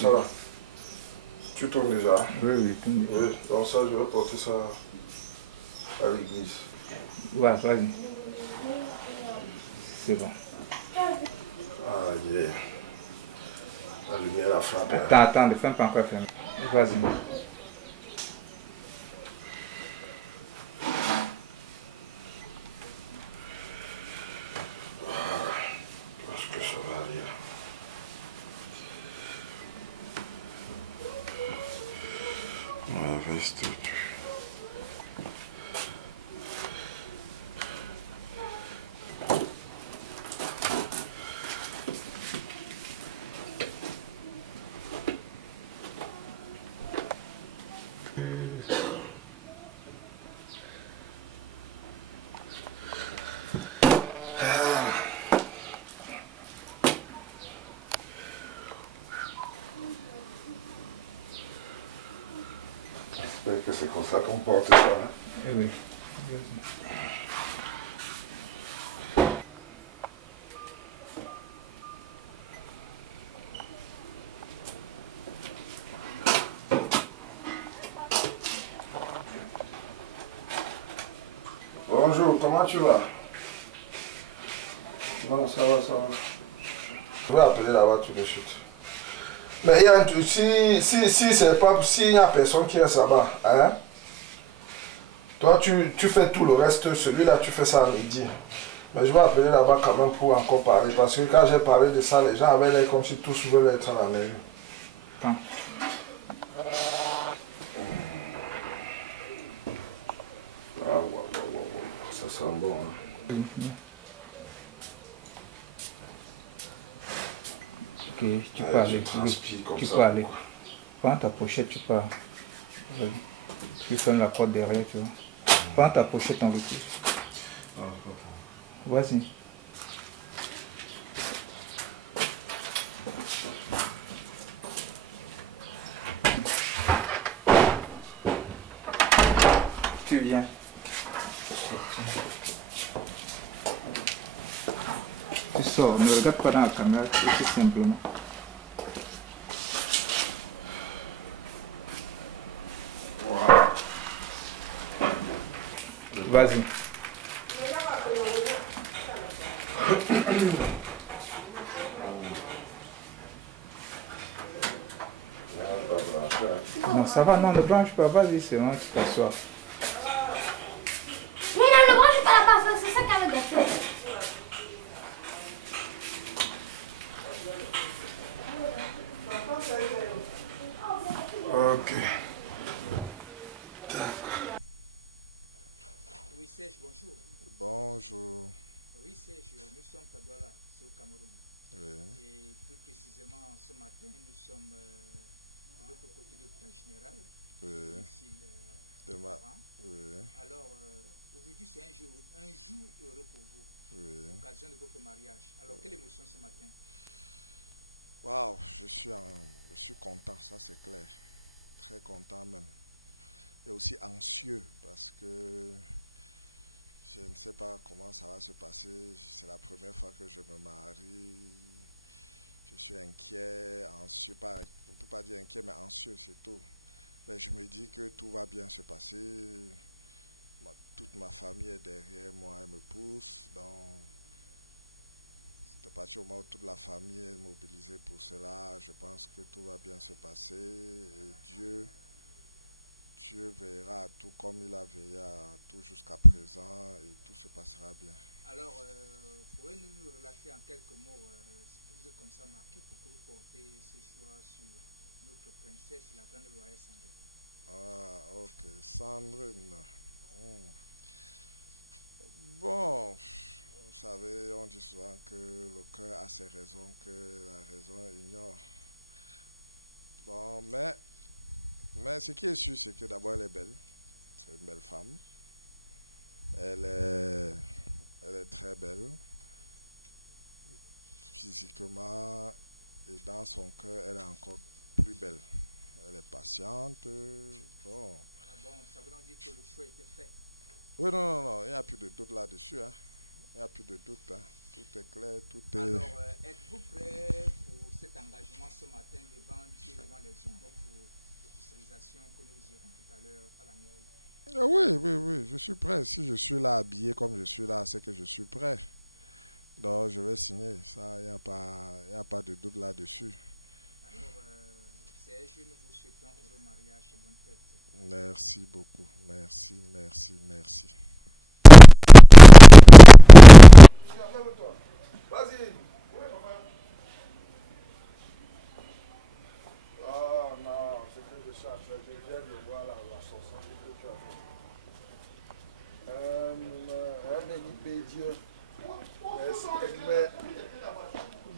Ça va. Tu tournes déjà? Oui, oui, tourne. Oui, donc ça, je vais porter ça à l'église. Ouais, vas-y. C'est bon. Ah, yeah. La lumière a frappé. Attends, ne ferme pas encore fermer. Vas-y. Parce que ça va aller. Ouais, reste. J'espère que c'est comme ça qu'on porte ça. Hein? Eh oui. Bonjour, comment tu vas? Non, ça va, ça va. Je vais appeler là-bas tout de suite. Mais il y a un truc, si c'est pas, s'il n'y a personne qui reste là-bas, hein? Toi, tu fais tout le reste, celui-là, tu fais ça à midi. Mais je vais appeler là-bas quand même pour encore parler. Parce que quand j'ai parlé de ça, les gens avaient l'air comme si tous veulent être à la mairie. Attends. Ah, ouais. Ça sent bon. Hein. Ok, tu peux aller. Tu peux aller. Prends ta pochette, tu pars. Tu fermes la porte derrière, tu vois. Prends ta pochette en retour. Vas-y. Tu viens. Tu sors, ne regarde pas dans la caméra, tout simplement. Vas-y. Non, ça va, non, ne branche pas, vas-y, c'est bon, tu t'assois. Mais non, ne branche pas la base, c'est ça qu'elle a fait. Ok.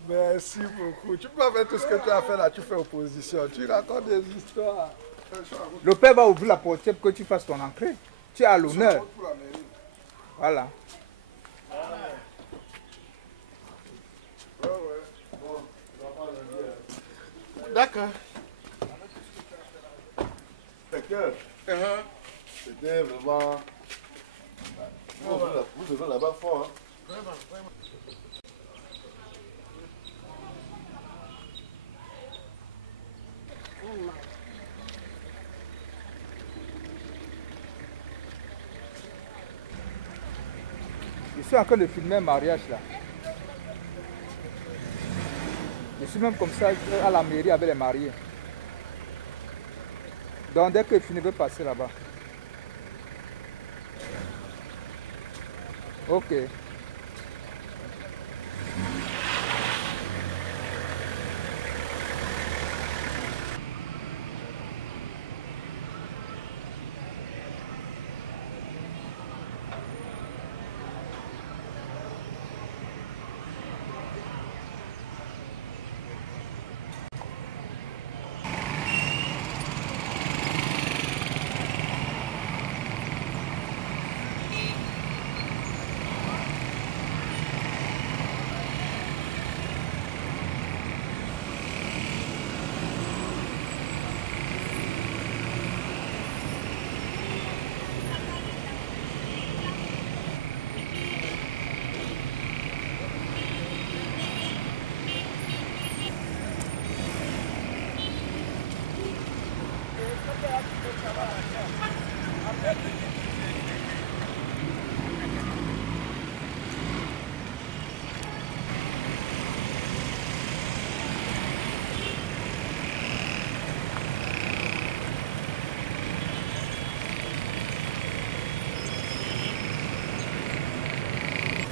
Merci beaucoup. Tu peux faire tout ce que tu as fait là, tu fais opposition. Tu racontes des histoires. Le père va ouvrir la portière pour que tu fasses ton entrée. Tu es à l'honneur. Voilà. D'accord. C'était vraiment... Vous devez là-bas fort. Hein? Vraiment. Je suis en train de filmer un mariage là. Je suis même comme ça à la mairie avec les mariés. Donc dès que je ne veux passer là-bas. Ok.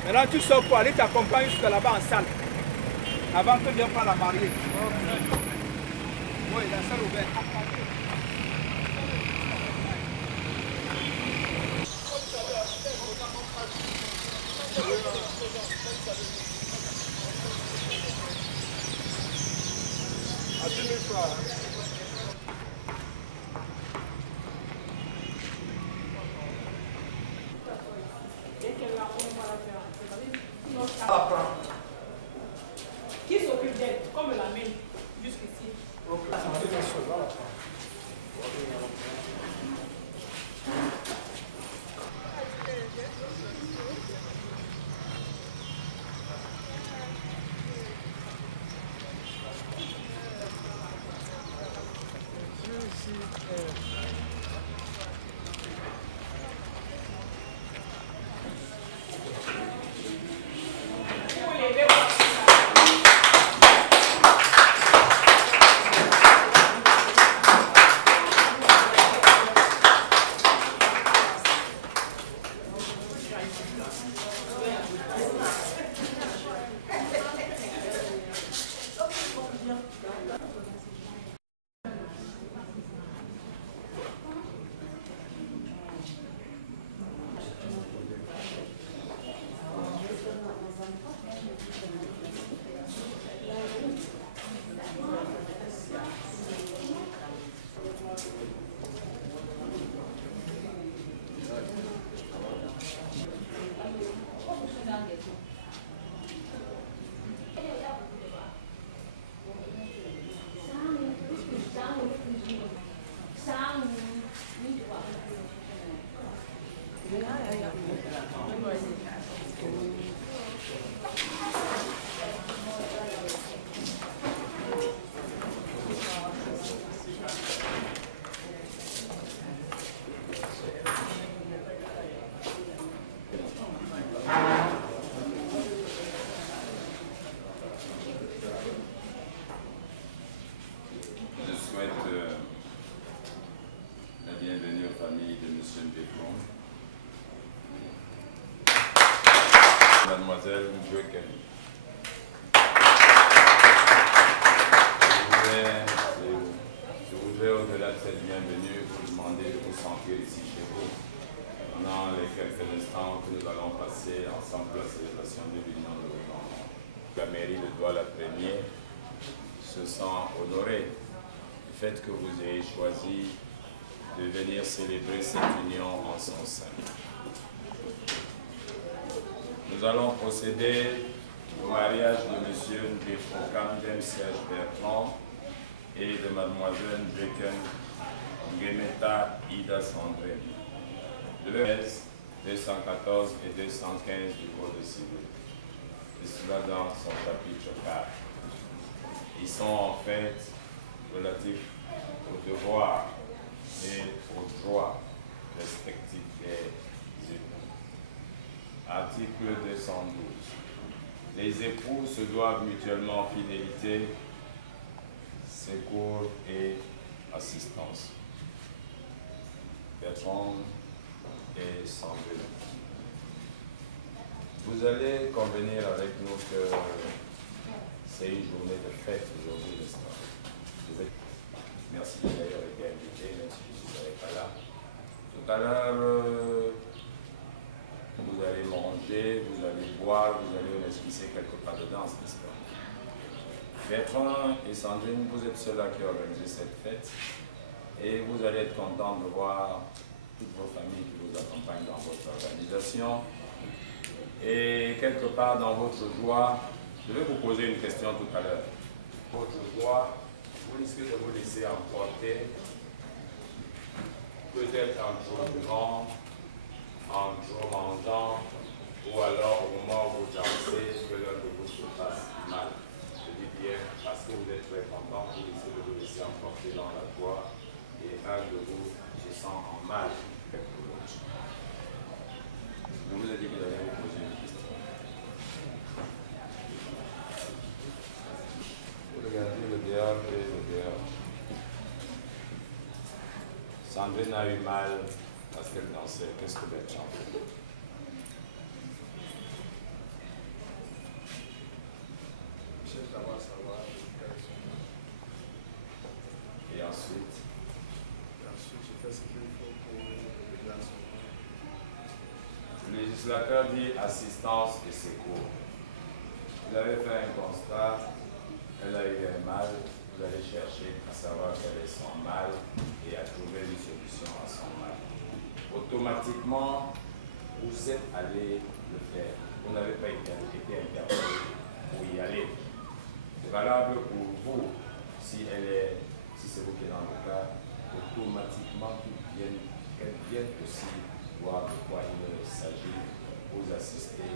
Maintenant tu sors pour aller t'accompagner jusqu'à là-bas en salle. Avant que vienne prendre la mariée. Oui, la salle ouverte. À 10 000 francs. Qui s'occupe d'elle, comme la mène jusqu'ici. Mademoiselle Joël. Je voudrais, au-delà de cette bienvenue, vous demander de vous sentir ici chez vous. Pendant les quelques instants que nous allons passer ensemble la célébration de l'union de vos enfants. La mairie de Douala-Premier se sent honorée du fait que vous ayez choisi de venir célébrer cette union en son sein. Nous allons procéder au mariage de M. Ndefokandem Serge Bertrand et de Mademoiselle Ndweken Ngemeta Ida Sandrine. Le 214 et 215 du Code civil. Et cela dans son chapitre 4. Ils sont en fait relatifs aux devoirs et aux droits respectifs des époux. Article 212. Les époux se doivent mutuellement fidélité, secours et assistance. Bertrand et Sandrine. Vous allez convenir avec nous que c'est une journée de fête aujourd'hui, n'est-ce pas? Merci d'ailleurs été invité, même si je ne serai pas là. Tout à l'heure, vous allez manger, vous allez boire, vous allez esquisser quelque part de danse, n'est-ce pas? Bertrand et Sandrine, vous êtes ceux-là qui ont organisé cette fête et vous allez être contents de voir toutes vos familles qui vous accompagnent dans votre organisation. Et quelque part dans votre joie, je vais vous poser une question tout à l'heure. Votre joie, vous risquez de vous laisser emporter, peut-être en trop buvant, en trop mangeant, ou alors au moment où vous dansez, que l'un de vous se fasse mal. Je dis bien, parce que vous êtes très content, vous risquez de vous laisser emporter dans la joie, et un de vous se sent en mal. Je vous ai dit que j'allais vous poser une question. Vous regardez le dehors et le dehors. Sandrine a eu mal parce qu'elle dansait. Qu'est-ce que Bertrand fait? Je cherche d'abord à savoir Et ensuite? Et ensuite, je fais ce qu'il faut pour aider à son. Le législateur dit assistance et secours. Vous avez fait un constat, elle a eu un mal, vous allez chercher à savoir quel est son mal et à trouver une solution à son mal. Automatiquement, vous êtes allé le faire. Vous n'avez pas été interpellé pour y aller. C'est valable pour vous, si c'est vous qui êtes dans le cas, automatiquement qu'elle vienne aussi voir de quoi il s'agit, vous assister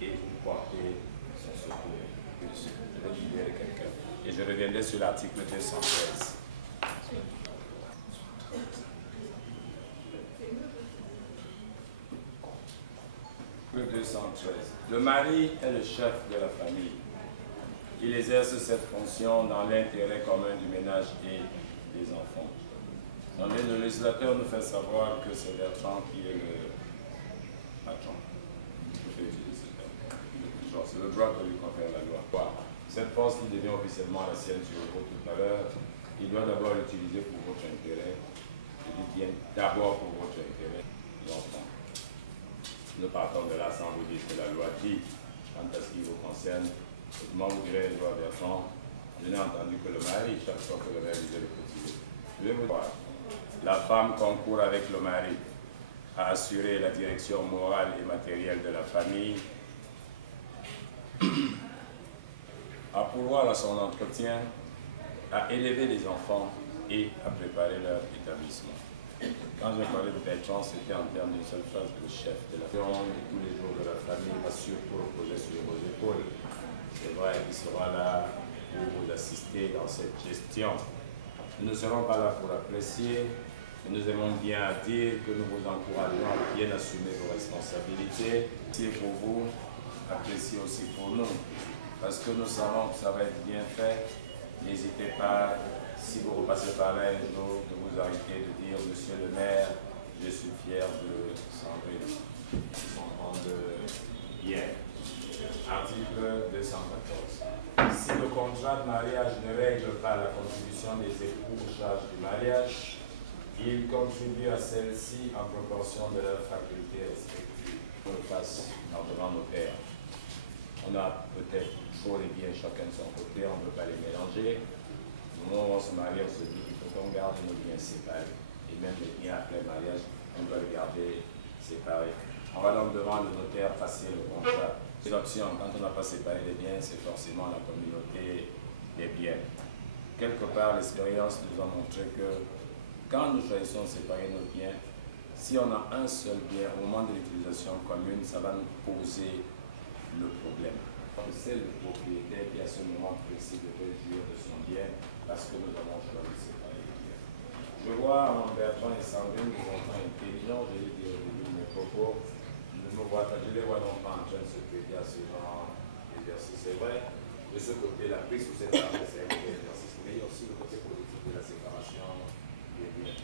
et vous porter son secours. Je vais libérer quelqu'un. Et je reviendrai sur l'article 213. Le 213. Le mari est le chef de la famille. Il exerce cette fonction dans l'intérêt commun du ménage et des enfants. Le législateur nous fait savoir que c'est Bertrand qui est le patron. Je peux utiliser ce terme. C'est le droit que lui confère la loi. Cette force qui devient officiellement la sienne sur vous tout à l'heure, il doit d'abord l'utiliser pour votre intérêt. Je dis bien d'abord pour votre intérêt, l'enfant. Nous partons de là sans vous dire que la loi dit, quant à ce qui vous concerne, comment vous direz, je vois Bertrand, je n'ai entendu que le mari, chaque fois que le mari disait le petit. Je vais vous dire, la femme concourt avec le mari à assurer la direction morale et matérielle de la famille, à pourvoir à son entretien, à élever les enfants et à préparer leur établissement. Quand j'ai parlé de Bertrand, c'était en termes d'une seule phrase, le chef de la famille, tous les jours de la famille, va surtout reposer sur vos épaules. C'est vrai qu'il sera là pour vous assister dans cette gestion. Nous ne serons pas là pour apprécier, mais nous aimons bien dire que nous vous encourageons à bien assumer vos responsabilités. C'est pour vous, appréciez aussi pour nous, parce que nous savons que ça va être bien fait. N'hésitez pas, si vous repassez par là un jour, de vous arrêter de dire, Monsieur le maire, je suis fier de Sandrine. On de hier. Article 214. Si le contrat de mariage ne règle pas la contribution des époux aux charges du mariage, Ils contribuent à celle-ci en proportion de leurs facultés respectives. On le fasse devant nos pères. On a peut-être trop les biens chacun de son côté, on ne peut pas les mélanger. Au moment où on se marie, on se dit qu'il faut qu'on garde nos biens séparés. Et même les biens après le mariage, on doit les garder séparés. On va donc devant le notaire passer le contrat. Les options, quand on n'a pas séparé les biens, c'est forcément la communauté des biens. Quelque part, l'expérience nous a montré que quand nous choisissons de séparer nos biens, si on a un seul bien, au moment de l'utilisation commune, ça va nous poser le problème. C'est le propriétaire qui à ce moment précis devrait jouir de son bien parce que nous avons choisi de séparer les biens. Je vois en Bertrand et Sandrine des enfants intelligents, je l'ai dit au début de mes propos, je les vois non pas en train de se prêter à ce genre d'exercice. C'est vrai, de ce côté, la prise sous cette arme, c'est un exercice, mais il y a aussi le côté politique de la séparation des biens.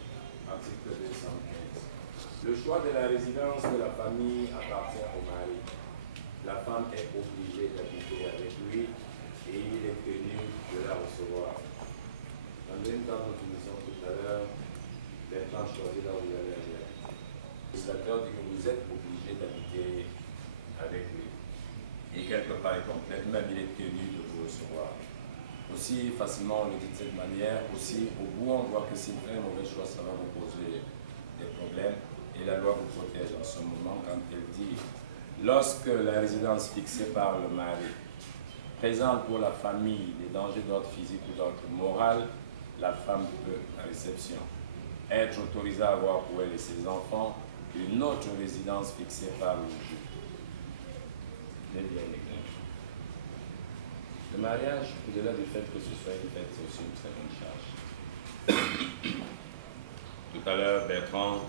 Article 215. Le choix de la résidence de la famille appartient au mari. La femme est obligée d'habiter avec lui et il est tenu de la recevoir. Dans une temps, nous finissons tout à l'heure, Bertrand choisit là où il allait aller. Le législateur dit que vous êtes obligé d'habiter avec lui. Et quelque part, complètement, il est tenu de vous recevoir. Aussi facilement, on le dit de cette manière, aussi au bout, on voit que si vous faites un mauvais choix, ça va vous poser des problèmes. Et la loi vous protège en ce moment quand elle dit lorsque la résidence fixée par le mari présente pour la famille des dangers d'ordre physique ou d'ordre moral, la femme peut, à réception, être autorisée à avoir pour elle et ses enfants une autre résidence fixée par le juge. Le mariage, au-delà du fait que ce soit une fête, c'est aussi une très bonne charge. Tout à l'heure, Bertrand,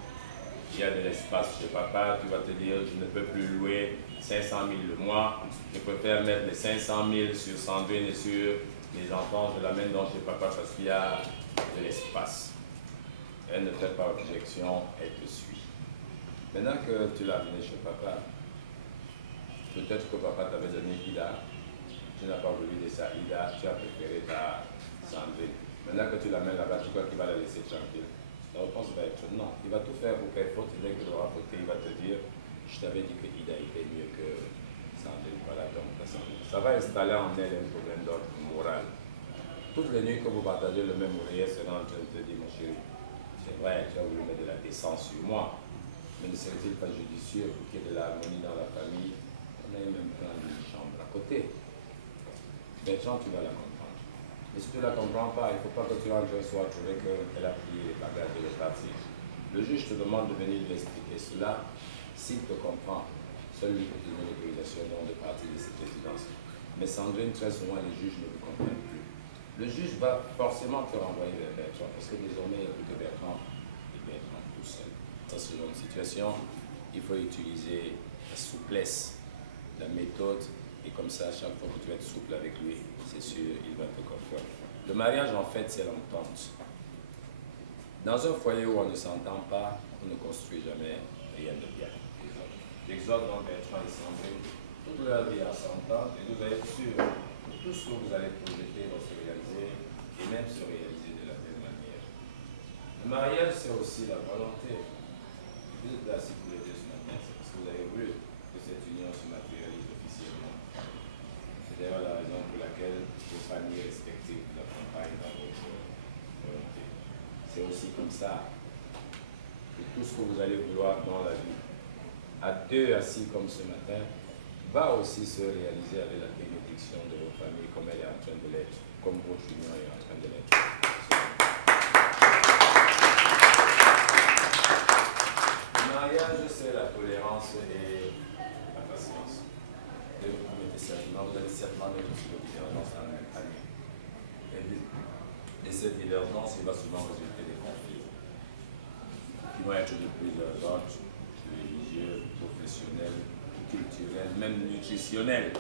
il y a de l'espace chez papa, tu vas te dire, je ne peux plus louer 500 000 le mois, je préfère mettre les 500 000 sur Sandrine et sur les enfants, je l'amène donc chez papa parce qu'il y a de l'espace. Elle ne fait pas objection, elle te suit. Maintenant que tu l'as amené chez papa, peut-être que papa t'avait donné Ida, tu n'as pas voulu de ça Ida, tu as préféré ta Sandrine. Maintenant que tu l'amènes là-bas, tu crois qu'il va la laisser tranquille? La réponse va être non. Il va tout faire pour qu'elle faute. Dès qu'il aura fauté, il va te dire je t'avais dit que Ida était mieux que Sandrine. Voilà, donc ça va installer en elle un problème d'ordre moral. Toutes les nuits que vous partagez le même oreiller sera en train de te dire mon chéri, c'est vrai, tu as voulu mettre de la décence sur moi, mais ne serait-il pas judicieux pour qu'il y ait de l'harmonie dans la famille? On a même plein d'une chambre à côté. Bertrand, tu vas la comprendre. Et si tu ne la comprends pas, il ne faut pas que tu rentres un soir trouver qu'elle a plié les bagages et est partie. Le juge te demande de venir lui expliquer cela. S'il te comprend, seul lui peut te donner l'autorisation de partir de cette résidence. Mais Sandrine, très souvent, les juges ne le comprennent plus. Le juge va forcément te renvoyer vers Bertrand, parce que désormais, il n'y a plus que Bertrand et Bertrand tout seul. Dans ce genre de situation, il faut utiliser la souplesse, la méthode. Et comme ça, à chaque fois que tu vas être souple avec lui, c'est sûr, il va te comprendre. Le mariage, en fait, c'est l'entente. Dans un foyer où on ne s'entend pas, on ne construit jamais rien de bien. J'exhorte donc Bertrand et Sandrine toute leur vie à s'entendre et vous allez être sûr que tout ce que vous allez projeter va se réaliser et même se réaliser de la même manière. Le mariage, c'est aussi la volonté. Vous êtes assis tous les deux ce matin, c'est parce que vous avez voulu que cette union se matérialise officiellement. C'est d'ailleurs la raison pour laquelle vos familles respectives vous accompagnent dans votre volonté. C'est aussi comme ça que tout ce que vous allez vouloir dans la vie, à deux assis comme ce matin, va aussi se réaliser avec la bénédiction de vos familles comme elle est en train de l'être, comme votre union est en train de l'être. Le mariage, c'est la tolérance et la patience. Et vous mettez certainement, vous allez certainement mettre aussi vos divergences dans la même année. Et cette divergence, il va souvent résulter des conflits qui vont être de plusieurs ordres, religieux, professionnels, culturels, même nutritionnels.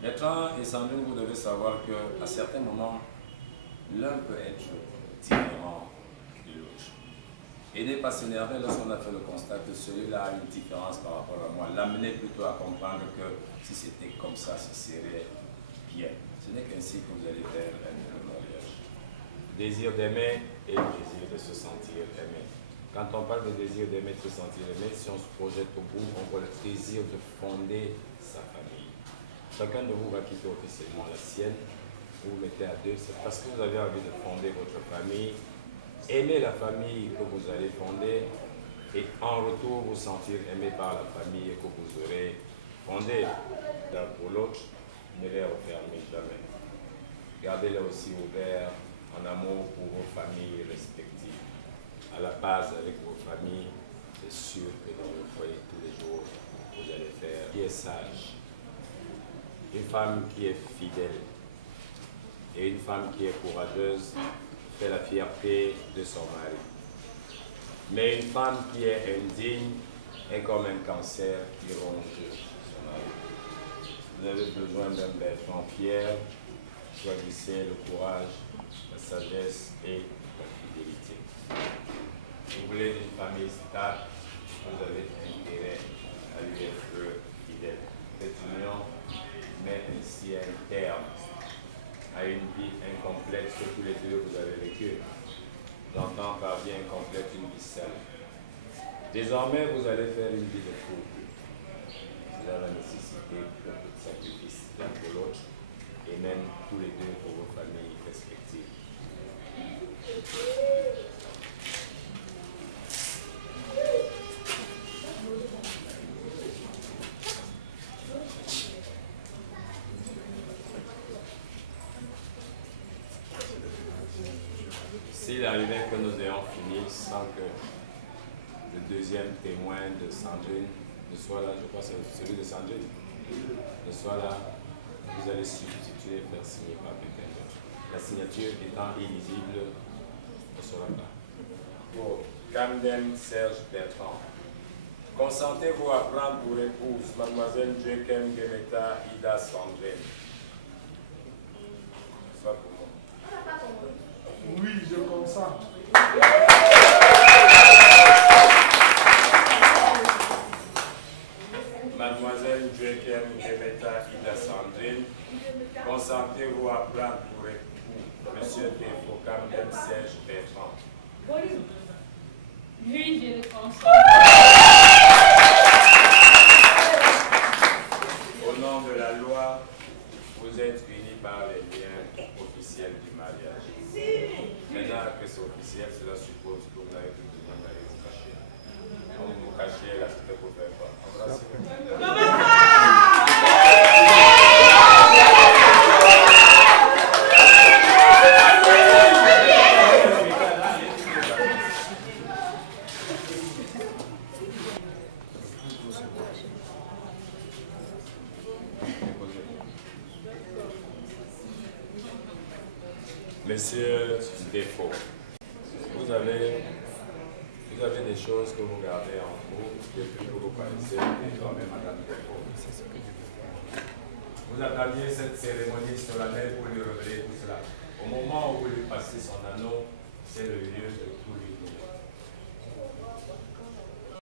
Bertrand et Sandrine, vous devez savoir qu'à certains moments, l'un peut être différent de l'autre. Et ne pas s'énerver lorsqu'on a fait le constat que celui-là a une différence par rapport à moi. L'amener plutôt à comprendre que si c'était comme ça, ce serait bien. Ce n'est qu'ainsi que vous allez faire un mariage. désir d'aimer et le désir de se sentir aimé. Quand on parle de désir d'aimer, de se sentir aimé, si on se projette au bout, on voit le désir de fonder sa famille. Chacun de vous va quitter officiellement la sienne, vous vous mettez à deux, c'est parce que vous avez envie de fonder votre famille, aimer la famille que vous allez fonder et en retour vous sentir aimé par la famille que vous aurez fondée. L'un pour l'autre, ne les refermez jamais. Gardez-les aussi ouverts en amour pour vos familles respectives. À la base, avec vos familles, c'est sûr que dans le foyer tous les jours, vous allez faire qui est sage. Une femme qui est fidèle et une femme qui est courageuse fait la fierté de son mari. Mais une femme qui est indigne est comme un cancer qui ronge son mari. Vous avez besoin d'un bergeron fier. Choisissez le courage, la sagesse et la fidélité. Vous voulez une famille stable, vous avez intérêt à lui être fidèle. Cette union met ainsi un terme à une vie incomplète que tous les deux vous avez vécue. J'entends par vie incomplète une vie seule. Désormais, vous allez faire une vie de couple. Cela va nécessiter beaucoup de sacrifices l'un pour l'autre et même tous les deux pour vos familles respectives. S'il arrivait que nous ayons fini sans que le deuxième témoin de Sandrine ne soit là, je crois que c'est celui de Sandrine, ne soit là, vous allez substituer et faire signer par quelqu'un d'autre. La signature étant illisible, ne sera pas. Pour Camden Serge Bertrand, consentez-vous à prendre pour épouse Mademoiselle Joachim Gemeta Ida Sandrine? C'est pas pour moi. Oui, je consens. Mademoiselle Joachim Gemeta Ida Sandrine, consentez-vous à prendre pour époux Monsieur Défaut Camden Serge Bertrand? Oui, je le consens. Au nom de la loi, vous êtes unis par les liens officiels du mariage. Maintenant que c'est officiel, cela suppose que vous n'avez plus besoin d'aller vous cacher. Donc vous vous cachez, là, c'est que vous faites pas. Monsieur Défaut, vous avez des choses que vous gardez en vous depuis que vous connaissez désormais Madame Défaut. Vous attendiez cette cérémonie solennelle pour lui révéler tout cela. Au moment où vous lui passez son anneau, c'est le lieu de tout lui dire.